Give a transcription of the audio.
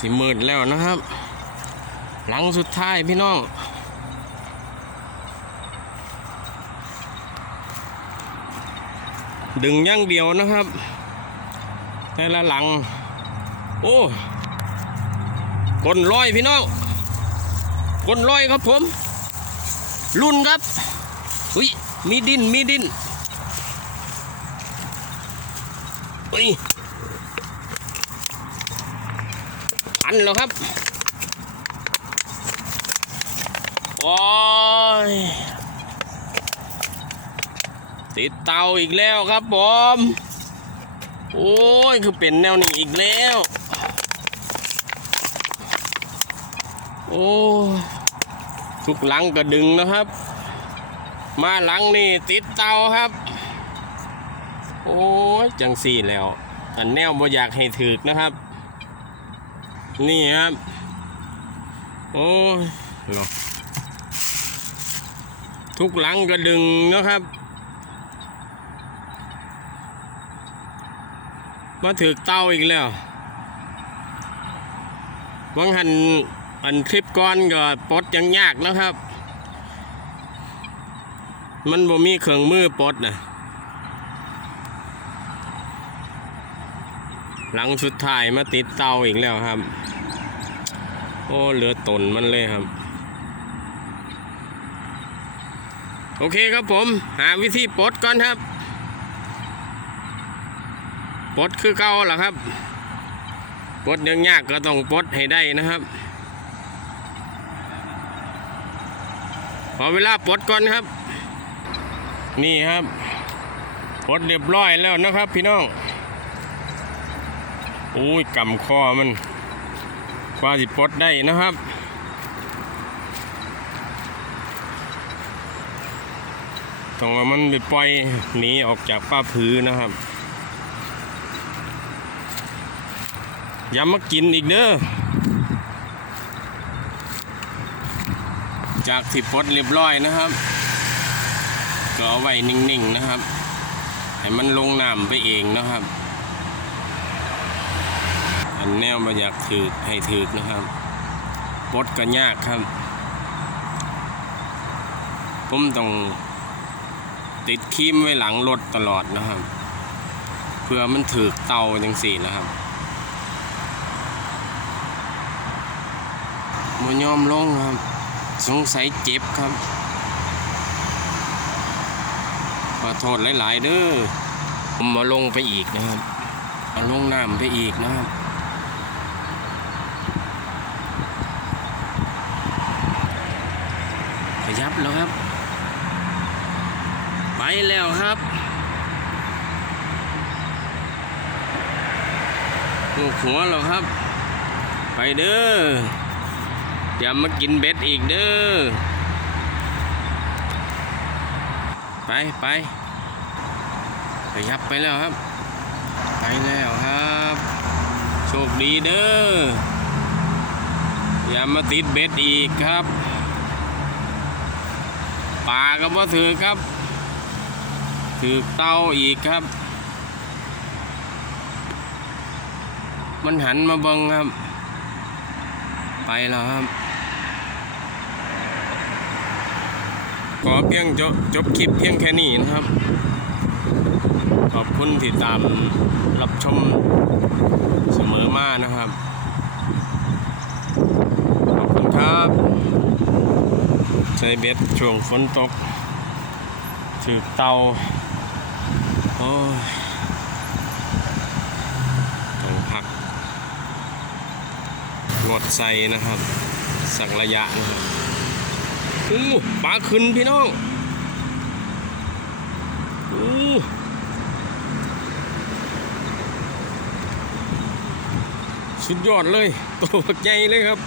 สิมืดแล้วนะครับ หลังสุดท้ายพี่น้องดึงย่างเดียวนะครับ แต่ละหลัง โอ้กลร้อยพี่น้องกลร้อยครับผม รุ่นครับอุ้ยมีดินมีดินอุ้ยอั นแล้วครับโอ้ยติดเตาอีกแล้วครับผมโอ้ย คือเป็นแนวนี้อีกแล้ว โอ้ยทุกหลังก็ดึงนะครับ มาหลังนี่ติดเตาครับ โอ้ย จังสี่แล้วอันแนวบ่อยากให้ถึกนะครับ นี่ครับ โอ้ยหรอทุกหลังก็ดึงนะครับ มาถือเต้าอีกแล้ววังหันอันคลิปก่อนก็ปลดยังยากนะครับ มันบ่มีเครื่องมือปลดนะ หลังสุดท้ายมาติดเตาอีกแล้วครับ โอ้เหลือตนมันเลยครับ โอเคครับผม หาวิธีปลดก่อนครับปลดคือเก่าล่ะครับปลดยังยากก็ต้องปลดให้ได้นะครับพอเวลาปลดก่อนครับ นี่ครับปลดเรียบร้อยแล้วนะครับ พี่น้อง อุ้ยกำคอมันกว่าสิปลดได้นะครับต้องเอามันไปปล่อยหนีออกจากป้าผือนะครับ อย่ามากินอีกเด้อจากที่ปลดเรียบร้อยนะครับก็เอาไว้นิ่งๆนะครับ ให้มันลงน้ำไปเองนะครับ อันแนวมาอยากถือให้ถือนะครับปดก็ยากครับ ผมต้องติดคีมไว้หลังรถตลอดนะครับ เพื่อมันถือเตาจังสี่นะครับมยอมลงครับ สงสัยเจ็บครับขอโทษหลาย ๆ เด้อผมมาลงไปอีกนะครับเอาลงน้ำไปอีกนะครับ ขยั บแล้วครับ ไปแล้วครับลูกหัวแล้วครับ ไปเด้ออย่ามากินเบ็ดอีกเด้อไปไปขยับไปแล้วครับ ไปแล้วครับ โชคดีเด้ออย่ามาติดเบ็ดอีกครับ ปลาก็บ่ถือครับ ถือเต้าอีกครับ มันหันมาเบังครับ ไปแล้วครับขอเพียงจบจบคลิปเพียงแค่นี้นะครับ ขอบคุณที่ตามรับชมเสมอมานะครับ ขอบคุณครับ ใช้เบ็ดช่วงฝนตก ถือเตาโอ้ยต้องพักงดใส่นะครับ สักระยะนะครับอู้ปลาขึ้นพี่น้องอู้สุดยอดเลย ตัวบักใหญ่เลยครับ